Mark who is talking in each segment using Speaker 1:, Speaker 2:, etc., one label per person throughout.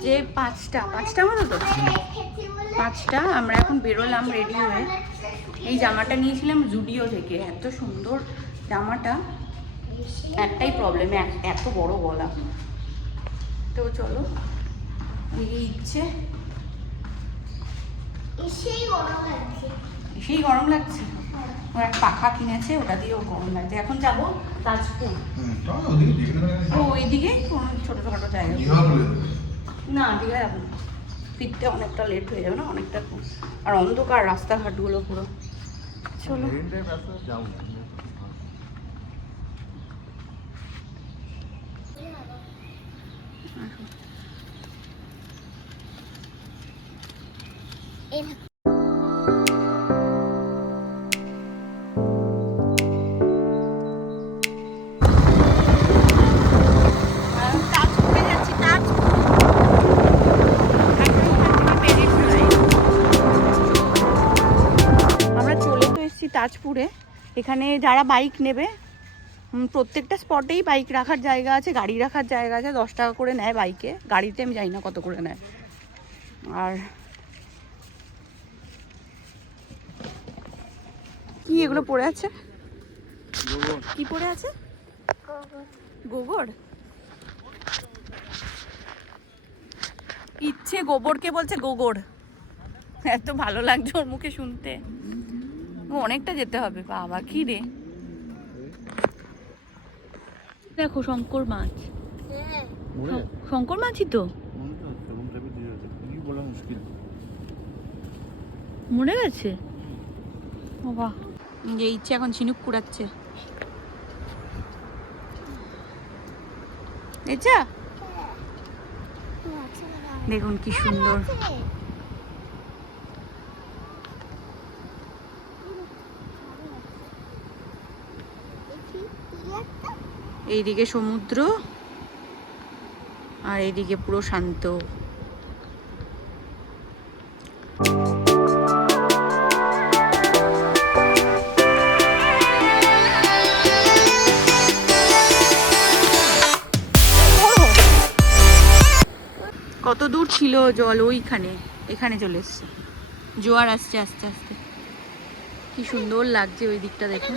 Speaker 1: বাজছে পাঁচটা পাঁচটা মতো তো? পাঁচটা আমরা এখন বেরোলাম রেডি হয়ে। এই জামাটা নিয়েছিলাম জুডিও থেকে। এত সুন্দর জামাটা। একটাই প্রবলেম এত বড় গলা। তো চলো এই ইচ্ছে।
Speaker 2: সেই গরম লাগছে।
Speaker 1: গরম এক পাখা কিনেছে ওটা দিয়েও গরম লাগছে। এখন যাব তাজপুর। ও ওইদিকে কোনো ছোটোখাটো জায়গা। না, দীঘায় যাব ফিরতে অনেকটা লেট হয়ে যাবে না, অনেকটা আর অন্ধকার, রাস্তাঘাটগুলো পুরো। চলো। তাজপুরে এখানে যারা বাইক নেবে প্রত্যেকটা স্পটেই বাইক রাখার জায়গা আছে গাড়ি রাখার জায়গা আছে। দশ টাকা করে নেয় বাইকে গাড়িতে আমি জানি না কত করে নেয়। আর কি এগুলো পড়ে আছে? কি পড়ে আছে? গোবর? ইচ্ছে গোবরকে বলছে গোবর এত ভালো লাগছে ওর মুখে শুনতে। অনেকটা যেতে হবে বাবা কি রে? দেখো শঙ্কর মাছ। শঙ্কর মাছই তো। মরে গেছে? বাবা যে ইচ্ছে এখন ঝিনুক কুড়াচ্ছে। দেখুন কি সুন্দর। এইদিকে সমুদ্র আর এইদিকে পুরো শান্ত। কত দূর ছিল জল? ওইখানে, এখানে চলে এসছে। জোয়ার আসছে আস্তে আস্তে। কি সুন্দর লাগছে ওই দিকটা দেখুন।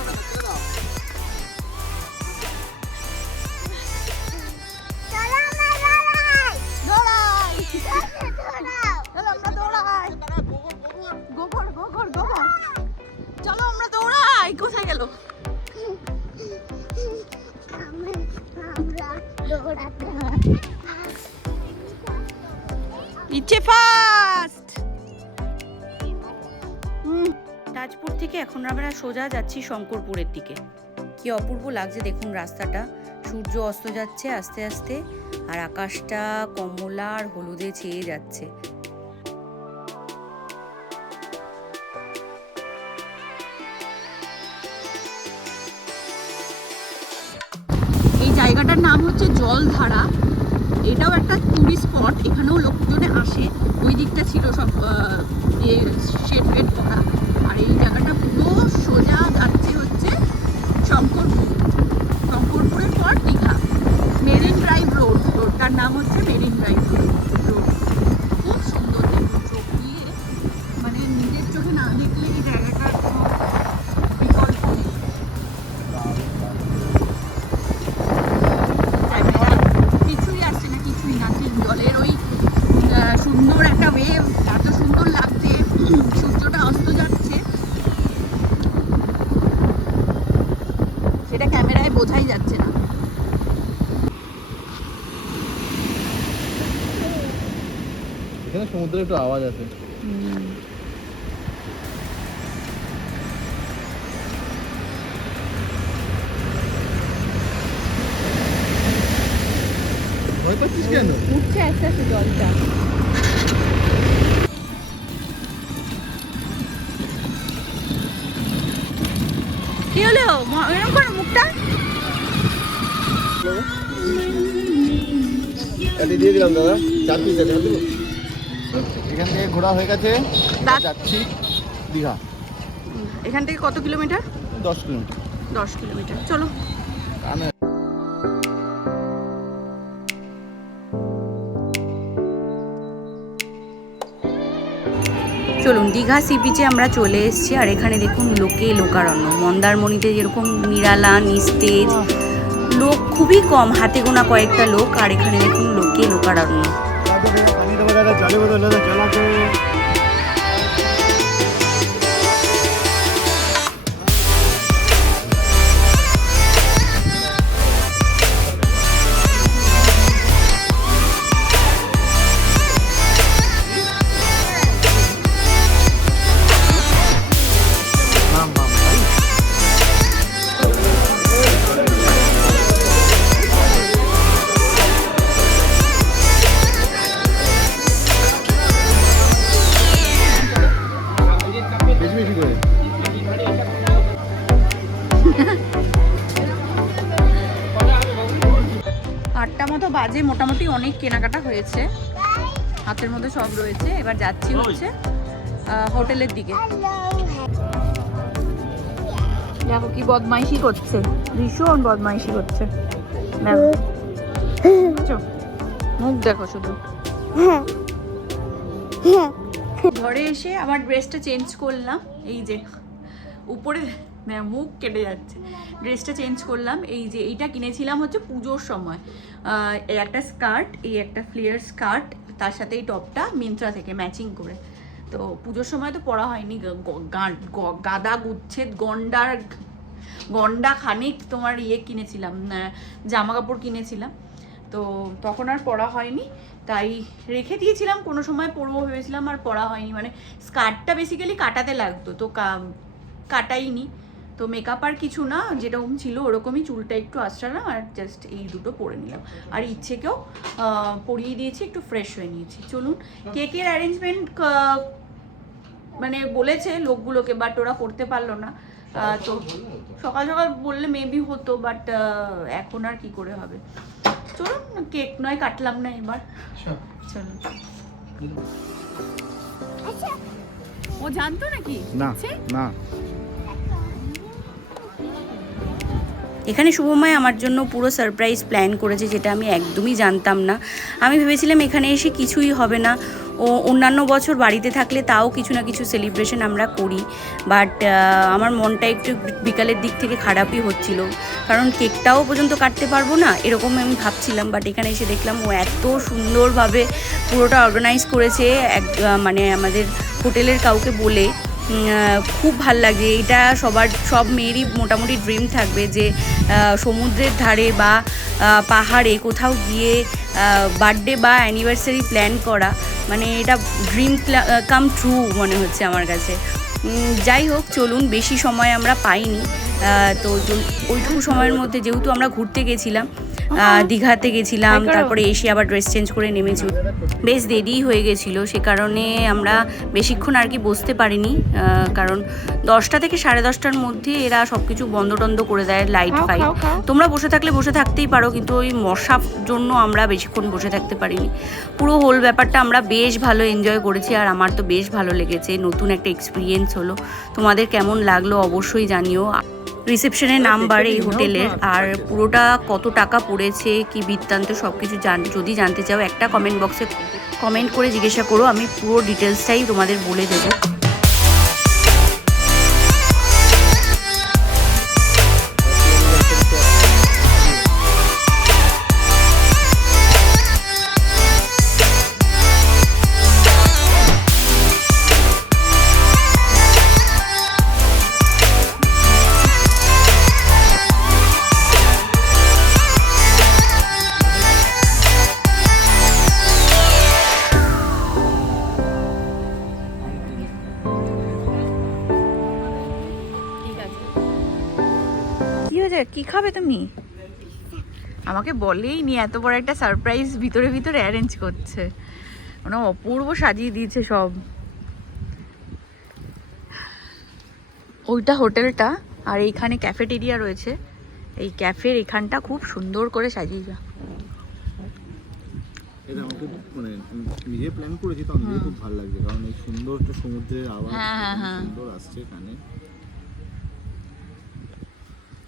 Speaker 1: ইচ্ছে ফাস্ট। তাজপুর থেকে এখন আমরা সোজা যাচ্ছি শঙ্করপুরের দিকে। কি অপূর্ব লাগছে দেখুন রাস্তাটা। সূর্য অস্ত যাচ্ছে আস্তে আস্তে আর আকাশটা কমলা আর হলুদে ছেয়ে যাচ্ছে। নাম হচ্ছে জলধারা। এটাও একটা টুরিস্ট স্পট এখানেও লোকজনে আসে। ওই দিকটা ছিল সব ইয়ে শেড ফেড করা। আর এই জায়গাটা পুরো সোজা যাচ্ছে হচ্ছে শঙ্করপুর। শঙ্করপুরের পর দীঘা। মেরিন ড্রাইভ রোড রোডটার নাম হচ্ছে মেরিন ড্রাইভ রোড
Speaker 3: সমুদ্রে একটু আওয়াজ আছে। ভয় পাচ্ছিস কেন?
Speaker 1: উঠছে আস্তে আস্তে জলটা। কি হলো? এরকম করো মুখটা।
Speaker 3: কাটি দিয়ে দিলাম দাদা। চার পিস আছে দেবো। এখান থেকে ঘোরা হয়ে গেছে। যাচ্ছি দীঘা।
Speaker 1: এখান থেকে কত কিলোমিটার?
Speaker 3: দশ কিলোমিটার।
Speaker 1: দশ কিলোমিটার। চলো। চলুন দীঘা সি বিচে আমরা চলে এসেছি আর এখানে দেখুন লোকে লোকারণ্য। মন্দারমণিতে যেরকম নিরালা নিস্তেজ লোক খুবই কম হাতে গোনা কয়েকটা লোক আর এখানে দেখুন লোকে লোকারণ্য।
Speaker 3: পানি দেবো দাদা জলে বোতল
Speaker 1: অনেক কেনাকাটা হয়েছে। হাতের মধ্যে সব রয়েছে। এবার যাচ্ছি হচ্ছে হোটেলের দিকে। দেখো কি বদমাইশি করছে। ভীষণ বদমাইশি করছে। দেখো? মুখ দেখো শুধু। ঘরে এসে আবার ড্রেসটা চেঞ্জ করলাম। এই যে উপরে না, মুখ কেটে যাচ্ছে। ড্রেসটা চেঞ্জ করলাম। এই যে এইটা কিনেছিলাম হচ্ছে পুজোর সময়। এই একটা স্কার্ট এই একটা ফ্লেয়ার স্কার্ট তার সাথে এই টপটা মিন্ত্রা থেকে ম্যাচিং করে। তো পুজোর সময় তো পরা হয়নি। গাদা গুচ্ছেদ গন্ডার গন্ডা খানিক তোমার ইয়ে কিনেছিলাম জামা কাপড় কিনেছিলাম। তো তখন আর পড়া হয়নি। তাই রেখে দিয়েছিলাম। কোনো সময় পরবো ভেবেছিলাম আর পড়া হয়নি। মানে স্কার্টটা বেসিক্যালি কাটাতে লাগতো। তো কাটাইনি। তো মেকআপ আর কিছু না যেরকম ছিল ওরকমই চুলটা একটু আশ্রালাম আর জাস্ট এই দুটো পরে নিলাম। আর ইচ্ছেকেও পরিয়ে দিয়েছি একটু ফ্রেশ হয়ে নিয়েছি। চলুন কেকের অ্যারেঞ্জমেন্ট মানে বলেছে লোকগুলোকে বাট ওরা করতে পারল না। তো সকাল সকাল বললে মেবি হতো বাট এখন আর কি করে হবে? চলুন কেক নয় কাটলাম না এবার। চলুন। ও জানতো নাকি?
Speaker 3: না না।
Speaker 1: এখানে শুভময় আমার জন্য পুরো সারপ্রাইজ প্ল্যান করেছে, যেটা আমি একদমই জানতাম না। আমি ভেবেছিলাম এখানে এসে কিছুই হবে না। ও, অন্যান্য বছর বাড়িতে থাকলে তাও কিছু না কিছু সেলিব্রেশন আমরা করি। বাট আমার মনটা একটু বিকালের দিক থেকে খারাপই হচ্ছিল। কারণ কেকটাও পর্যন্ত কাটতে পারব না, এরকম আমি ভাবছিলাম। বাট এখানে এসে দেখলাম ও এত সুন্দরভাবে পুরোটা অর্গানাইজ করেছে। এক মানে আমাদের হোটেলের কাউকে বলে। খুব ভালো লাগে। এটা সবার, সব মেয়েরই মোটামুটি ড্রিম থাকবে যে সমুদ্রের ধারে বা পাহাড়ে কোথাও গিয়ে বার্থডে বা অ্যানিভার্সারি প্ল্যান করা মানে এটা ড্রিম কাম ট্রু মনে হচ্ছে আমার কাছে। যাই হোক, চলুন, বেশি সময় আমরা পাইনি। তো, ওইটুকু সময়ের মধ্যে যেহেতু আমরা ঘুরতে গেছিলাম দীঘাতে গেছিলাম তারপরে এসে আবার ড্রেস চেঞ্জ করে নেমেছি। বেশ দেরি হয়ে গেছিল সে কারণে আমরা বেশিক্ষণ আর কি বসতে পারিনি কারণ দশটা থেকে সাড়ে দশটার মধ্যে এরা সব কিছু বন্ধ টন্ধ করে দেয় লাইট ফাইট তোমরা বসে থাকলে বসে থাকতেই পারো কিন্তু ওই মশার জন্য আমরা বেশিক্ষণ বসে থাকতে পারিনি। পুরো হোল ব্যাপারটা আমরা বেশ ভালো এনজয় করেছি আর আমার তো বেশ ভালো লেগেছে নতুন একটা এক্সপিরিয়েন্স হলো। তোমাদের কেমন লাগল অবশ্যই জানিও। রিসেপশনের নাম্বার এই হোটেলের। আর পুরোটা কত টাকা পড়েছে কি বৃত্তান্ত সব কিছু জান যদি জানতে চাও একটা কমেন্ট বক্সে কমেন্ট করে জিজ্ঞাসা করো আমি পুরো ডিটেলসটাই তোমাদের বলে দেবো। হয়েছে কি খাবে তুমি? আমাকে বলেই নি এত বড় একটা সারপ্রাইজ ভিতরে ভিতরে অ্যারেঞ্জ করছে। মানে অপূর্ব সাজিয়ে দিয়েছে সব। ওইটা হোটেলটা আর এইখানে ক্যাফেটেরিয়া রয়েছে। এই ক্যাফের এখানটা খুব সুন্দর করে সাজিয়েছে
Speaker 3: এটা আমাকে মানে নিজে প্ল্যান করেছি তো নিজে খুব ভালো লাগছে। কারণ এই সুন্দর একটা সমুদ্রের আওয়াজ
Speaker 1: হ্যাঁ, হ্যাঁ, হ্যাঁ।
Speaker 3: সুন্দর আসছে এখানে আর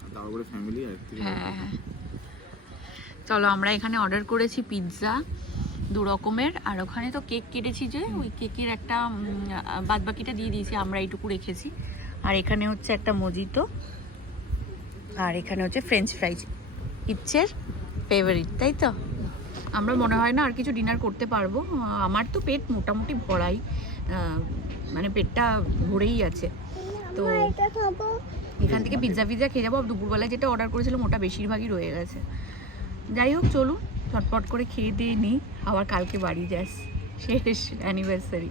Speaker 3: তারপরে ফ্যামিলি আর কি
Speaker 1: হ্যাঁ হ্যাঁ। চলো আমরা এখানে অর্ডার করেছি পিৎজা দু রকমের। আর ওখানে তো কেক কেটেছি যে ওই কেকের একটা বাদ বাকিটা দিয়ে দিয়েছি আমরা এইটুকু রেখেছি। আর এখানে হচ্ছে একটা মজিতো আর এখানে হচ্ছে ফ্রেঞ্চ ফ্রাইজ ইচ্ছের ফেভারিট তাই তো? আমরা মনে হয় না আর কিছু ডিনার করতে পারব। আমার তো পেট মোটামুটি ভরাই মানে পেটটা ভরেই আছে। তো এখান থেকে পিৎজা পিৎজা খেয়ে যাব। দুপুরবেলায় যেটা অর্ডার করেছিলাম, ওটা বেশিরভাগই রয়ে গেছে। যাই হোক, চলুন চটপট করে খেয়ে দিয়ে নিই। আবার কালকে বাড়ি যাস। শেষ অ্যানিভার্সারি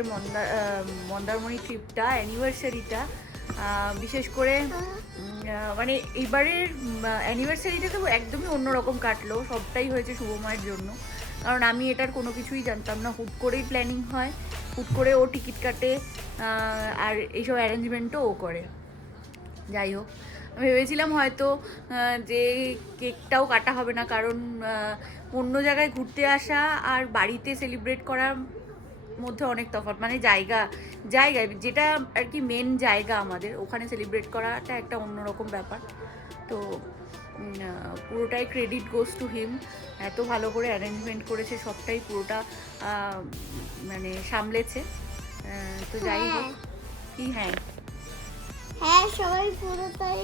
Speaker 1: এবারের মন্দার মন্দারমণি ট্রিপটা অ্যানিভার্সারিটা বিশেষ করে মানে এবারের অ্যানিভার্সারিটা তো একদমই অন্যরকম কাটলো, সবটাই হয়েছে শুভময়ের জন্য। কারণ আমি এটার কোনো কিছুই জানতাম না, হুট করেই প্ল্যানিং হয়, হুট করে ও টিকিট কাটে আর এইসব অ্যারেঞ্জমেন্টও ও করে। যাই হোক ভেবেছিলাম হয়তো যে কেকটাও কাটা হবে না, কারণ অন্য জায়গায় ঘুরতে আসা আর বাড়িতে সেলিব্রেট করার মধ্যে অনেক তফাৎ মানে জায়গা জায়গায় যেটা আর কি মেন জায়গা আমাদের ওখানে সেলিব্রেট করাটা একটা অন্যরকম ব্যাপার। তো পুরোটাই ক্রেডিট গোস টু হিম এত ভালো করে অ্যারেঞ্জমেন্ট করেছে সবটাই পুরোটা মানে সামলেছে। তো যাই হোক কি হ্যাঁ?
Speaker 2: হ্যাঁ সবাই পুরোটাই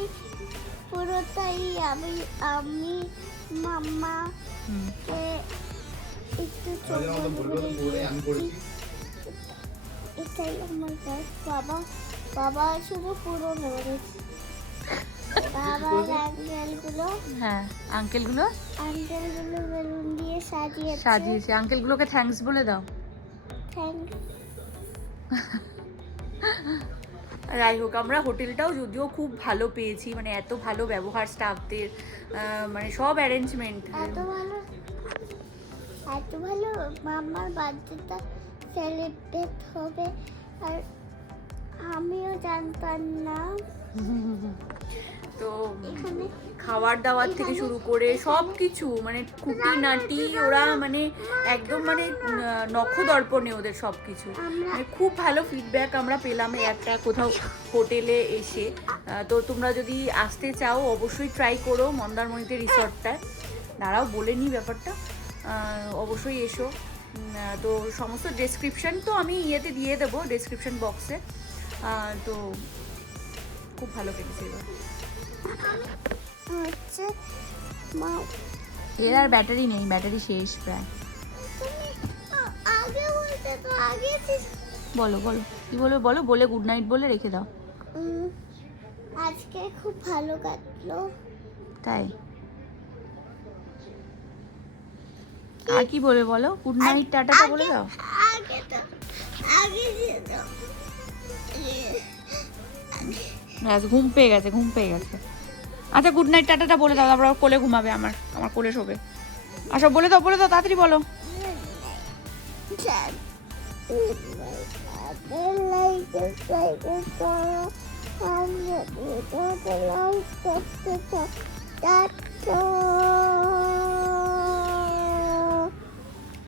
Speaker 2: পুরোটাই আমি আমি মাম্মা কে একটু চোখ এটাই আমার কাজ বাবা বাবা শুধু পুরো নেবে বাবার আঙ্কেলগুলো
Speaker 1: হ্যাঁ আঙ্কেলগুলো?
Speaker 2: আঙ্কেলগুলো বেলুন দিয়ে সাজিয়েছে।
Speaker 1: সাজিয়েছে। আঙ্কেলগুলোকে থ্যাঙ্কস বলে দাও।
Speaker 2: থ্যাংক
Speaker 1: যাই হোক আমরা হোটেলটাও যদিও খুব ভালো পেয়েছি মানে এত ভালো ব্যবহার স্টাফদের মানে সব অ্যারেঞ্জমেন্ট
Speaker 2: এত ভালো এত ভালো মামার বার্থডেটা সেলিব্রেট হবে আর আমিও জানতাম না।
Speaker 1: তো খাবার দাবার থেকে শুরু করে সব কিছু মানে খুঁটিনাটি ওরা মানে একদম মানে নখদর্পণে ওদের সব কিছু মানে খুব ভালো ফিডব্যাক আমরা পেলাম একটা কোথাও হোটেলে এসে। তো তোমরা যদি আসতে চাও অবশ্যই ট্রাই করো মন্দারমণিতে রিসর্টটায় দাঁড়াও বলে নিই ব্যাপারটা। অবশ্যই এসো। তো সমস্ত ডেসক্রিপশন তো আমি ইয়েতে দিয়ে দেবো ডেসক্রিপশন বক্সে তো খুব ভালো কেটেছে এবার।
Speaker 2: মা।
Speaker 1: এর আর ব্যাটারি নেই ব্যাটারি শেষ প্রায়।
Speaker 2: আগে বলতে তো আগে যে-
Speaker 1: বলো বলো। কি বলবে বলো? বলে গুড নাইট বলে রেখে দাও।
Speaker 2: আজকে খুব ভালো কাটলো।
Speaker 1: তাই? আর কি বলবে বলো গুড নাইট টাটাটা বলে দাও
Speaker 2: আগে তো আগে
Speaker 1: ব্যাস ঘুম পেয়ে গেছে ঘুম পেয়ে গেছে আচ্ছা গুড নাইট টাটাটা বলে দাও তারপর কোলে ঘুমাবে আমার আমার কোলে শোবে আচ্ছা বলে দাও বলে দাও তাড়াতাড়ি বলো
Speaker 2: টাটা